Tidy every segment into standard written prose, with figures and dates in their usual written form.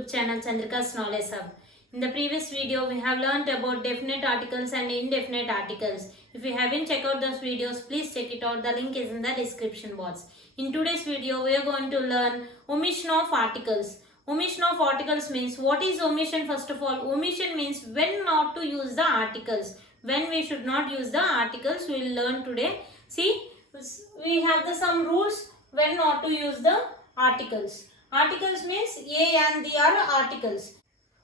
YouTube channel Chandrika's Knowledge Hub. In the previous video, we have learnt about definite articles and indefinite articles. If you haven't checked out those videos, please check it out. The link is in the description box. In today's video, we are going to learn omission of articles. Omission of articles means, what is omission? First of all, omission means when not to use the articles. When we should not use the articles, we will learn today. See, we have some rules when not to use the articles. Articles means A and the are articles.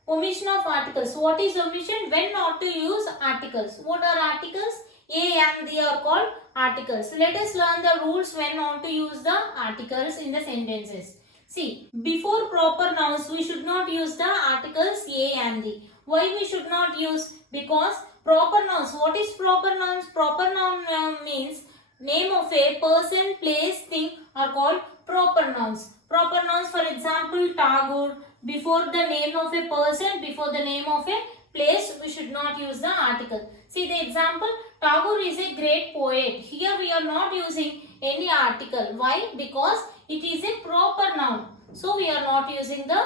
Omission of articles. What is omission? When not to use articles. What are articles? A and the are called articles. Let us learn the rules when not to use the articles in the sentences. See, before proper nouns, we should not use the articles A and the. Why we should not use? Because proper nouns. What is proper nouns? Proper noun means name of a person, place, thing are called proper nouns. Proper nouns, for example, Tagore. Before the name of a person, before the name of a place, we should not use the article. See the example, Tagore is a great poet. Here we are not using any article. Why? Because it is a proper noun. So we are not using the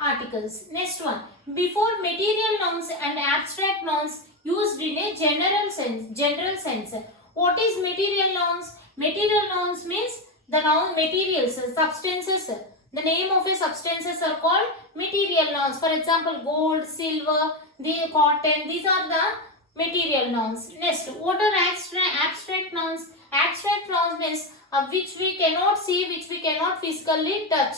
articles. Next one, before material nouns and abstract nouns used in a general sense. What is material nouns? Material nouns means the noun materials, substances. The name of a substances are called material nouns. For example, gold, silver, the cotton. These are the material nouns. Next, what are abstract nouns? Abstract nouns means which we cannot see, which we cannot physically touch.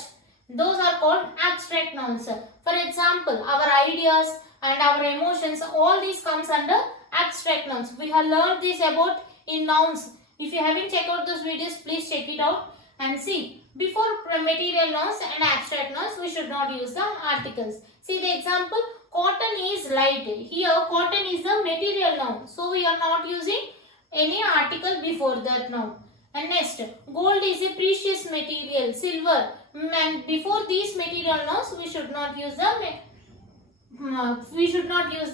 Those are called abstract nouns. For example, our ideas and our emotions, all these comes under abstract nouns. We have learned this about in nouns. If you haven't checked out those videos, please check it out and see. Before material nouns and abstract nouns, we should not use the articles. See the example, cotton is light. Here cotton is the material noun. So we are not using any article before that noun. And next, gold is a precious material, silver. And before these material nouns, we should not use the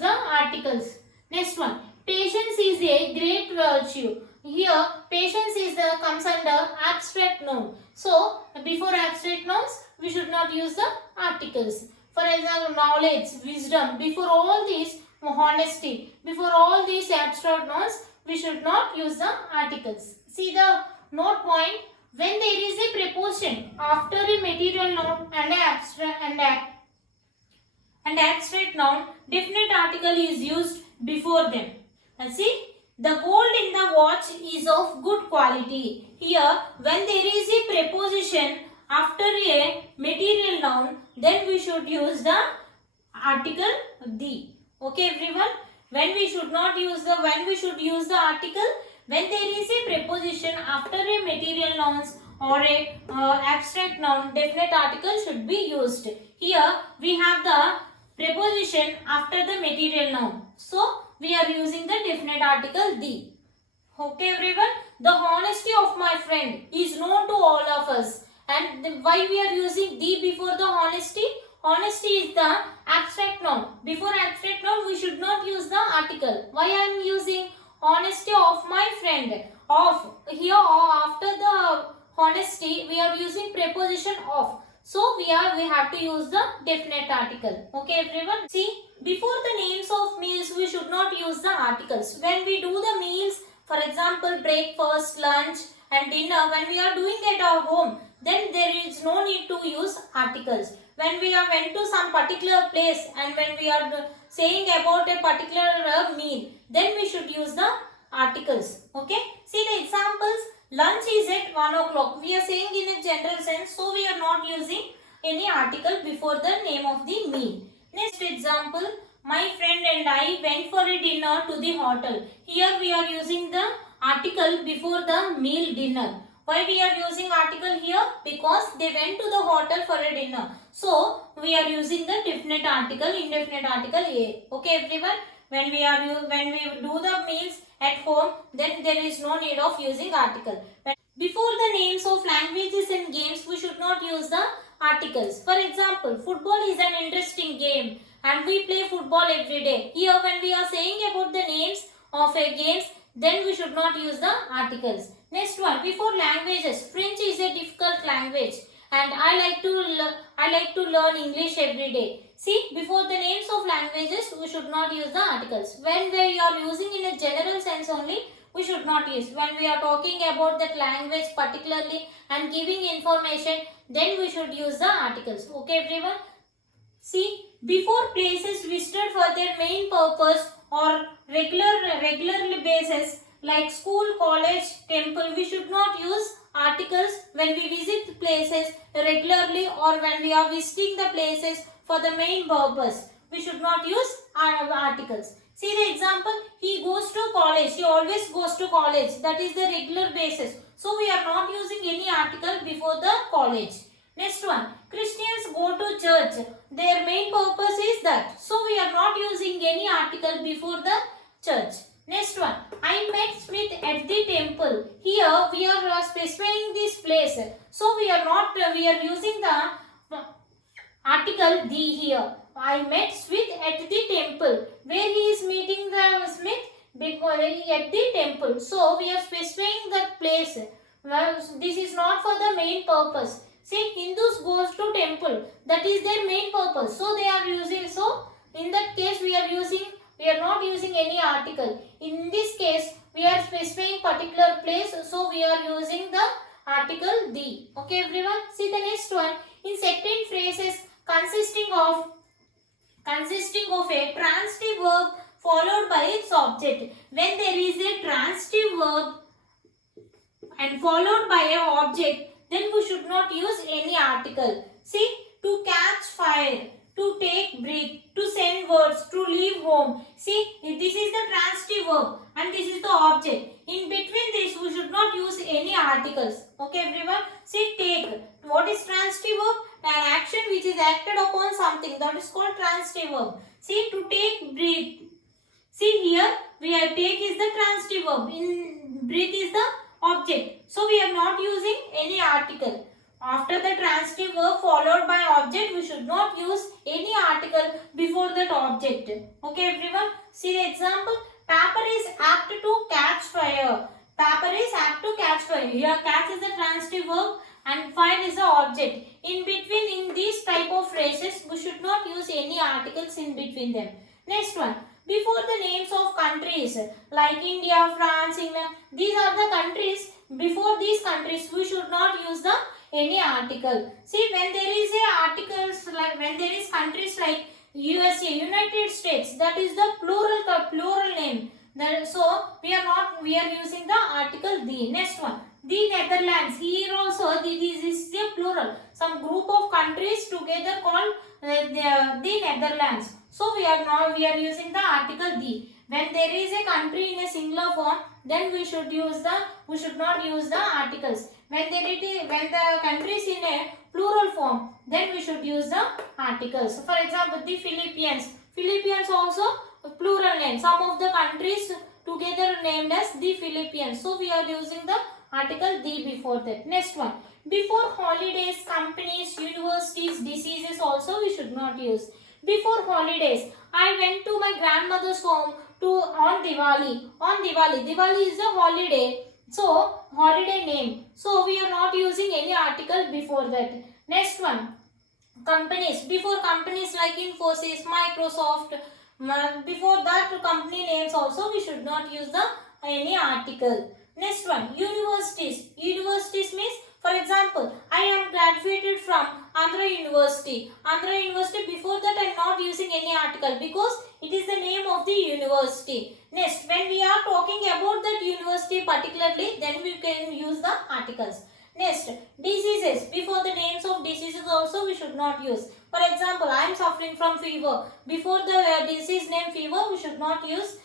articles. Next one, patience is a great virtue. Here patience comes under abstract noun. So before abstract nouns, we should not use the articles. For example, knowledge, wisdom. Before all these, honesty. Before all these abstract nouns, we should not use the articles. See the note point. When there is a preposition after a material noun and abstract noun, definite article is used before them. And see, the gold in the watch is of good quality. Here, when there is a preposition after a material noun, then we should use the article the. Okay, everyone. When we should use the article, when there is a preposition after a material nouns or a abstract noun, definite article should be used. Here we have the preposition after the material noun. So we are using the definite article the. Okay, everyone. The honesty of my friend is known to all of us. And why we are using the before the honesty? Honesty is the abstract noun. Before abstract noun, we should not use the article. Why I am using honesty of my friend? Of. Here after the honesty, we are using preposition of. So we have to use the definite article. Okay, everyone. See, before the names of meals, we should not use the articles. When we do the meals, for example, breakfast, lunch and dinner, when we are doing at our home, then there is no need to use articles. When we are went to some particular place and when we are saying about a particular meal, then we should use the articles. Okay. See the examples. Lunch is at 1 o'clock. We are saying in a general sense, so we are not using any article before the name of the meal. Next example, my friend and I went for a dinner to the hotel. Here we are using the article before the meal dinner. Why we are using article here? Because they went to the hotel for a dinner. So we are using the definite article, indefinite article a. Okay, everyone. When we do the meals at home, then there is no need of using article. Before the names of languages and games, we should not use the articles. For example, football is an interesting game and we play football every day. Here when we are saying about the names of a games, then we should not use the articles. Next one, before languages, French is a difficult language and I like to learn English every day. See, before the names of languages, we should not use the articles. When we are using in a general sense only, we should not use. When we are talking about that language particularly and giving information, then we should use the articles. Okay, everyone? See, before places visited for their main purpose or regularly basis like school, college, temple, we should not use articles when we visit places regularly or when we are visiting the places for the main purpose. We should not use articles. See the example, he goes to college, he always goes to college, that is the regular basis. So we are not using any article before the college. Next one, Christians go to church, their main purpose is that. So we are not using any article before the church. Next one, I met Smith at the temple. Here we are specifying this place. So we are using the article the here. I met Smith at the temple. Where he is meeting the Smith? Because at the temple. So we are specifying the place. Well, this is not for the main purpose. See, Hindus goes to temple. That is their main purpose. So they are using. So in that case we are not using any article. In this case we are specifying particular place. So we are using the article the. Okay, everyone. See the next one. In certain phrases consisting of a transitive verb followed by its object. When there is a transitive verb and followed by an object, then we should not use any article. See, to catch fire, to take breath, to send words, to leave home. See, this is the transitive verb and this is the object. In between this, we should not use any articles. Okay, everyone? See, take. What is transitive verb? An action which is acted upon something, that is called transitive verb. See, to take breath. See here, we have take is the transitive verb. In breath is the object. So we are not using any article. After the transitive verb followed by object, we should not use any article before that object. Okay, everyone? See the example. Paper is apt to catch fire. Paper is apt to catch fire. Here catch is the transitive verb and fire is the object. In between, in these type of phrases, we should not use any articles in between them. Next one. Before the names of countries like India, France, England, these are the countries. Before these countries, we should not use the any article. See, when there is a articles like when there is countries like USA, United States, that is the plural name. So we are using the article the. Next one, the Netherlands. Here also this is the plural. Some group of countries together called the Netherlands. So we are using the article the. When there is a country in a singular form, then we should not use the articles. When the country is in a plural form, then we should use the articles. For example, the Philippines. Philippines also a plural name. Some of the countries together named as the Philippines. So we are using the article the before that. Next one. Before holidays, companies, universities, diseases also we should not use. Before holidays, I went to my grandmother's home on Diwali. On Diwali. Diwali is a holiday. So, holiday name. So, we are not using any article before that. Next one. Companies. Before companies like Infosys, Microsoft, before that company names also we should not use any article. Next one. Universities. Universities means, for example, I am graduated from Andhra University. Andhra University, before that I am not using any article because it is the name of the university. Next, when we are talking about that university particularly, then we can use the articles. Next, diseases. Before the names of diseases also we should not use. For example, I am suffering from fever. Before the disease name fever, we should not use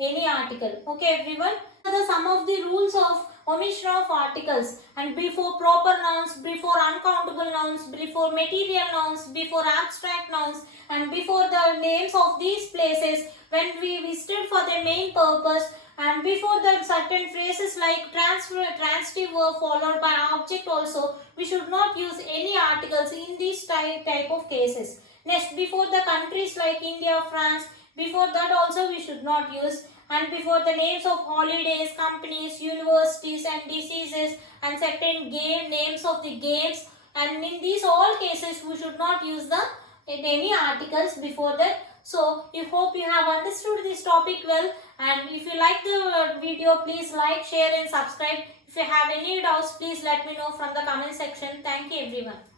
any article. Okay, everyone. The some of the rules of omission of articles, and before proper nouns, before uncountable nouns, before material nouns, before abstract nouns, and before the names of these places when we visited for the main purpose, and before the certain phrases like transitive verb followed by object also, we should not use any articles in these type of cases. Next, before the countries like India, France, before that also we should not use. And before the names of holidays, companies, universities and diseases and certain names of the games and in these all cases we should not use the any articles before that. So I hope you have understood this topic well, and if you like the video, please like, share and subscribe. If you have any doubts, please let me know from the comment section. Thank you everyone.